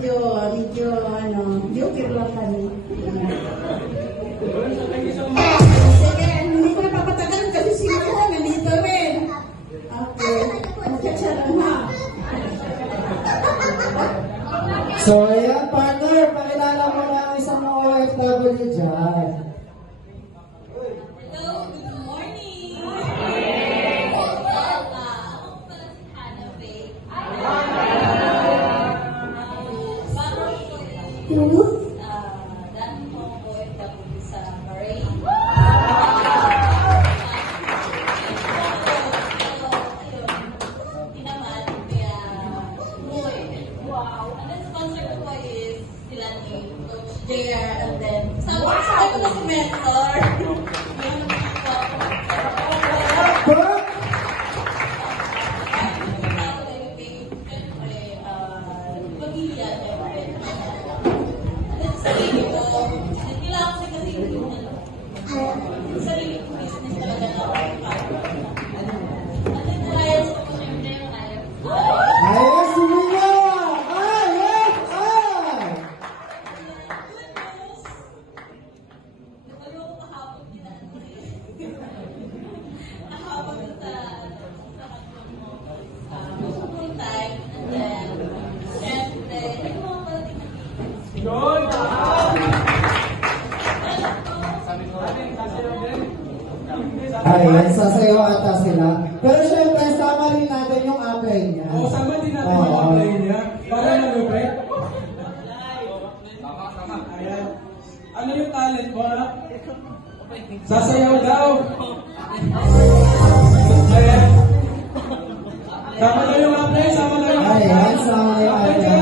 medyo, joker lang kami. Sige, hindi ko na papatagal kasi si Mama nandito rin. Okay, magkatsaran ha. So, ayan, partner, pakilala mo na ang isang mga OFW dyan. Hello, good morning! Ako pala si Hannah Faye. Bago ko dati ko OFW sa Bahrain. Tinaman, kaya wow! And then sponsor ko is sila ni Coach JR, and then sabi ko na si mentor. Ayan, sumila! Ayan! Ay! Ayan, sasayaw ata sila. Pero syempre, sama rin natin yung apply niya. O, sama din natin yung apply niya para malupit. Ayan. Ano yung talent mo, ha? Sasayaw daw. Ayan. Sama daw yung apply, sama daw yung apply. Ayan, sama yung Apply apply. dyan.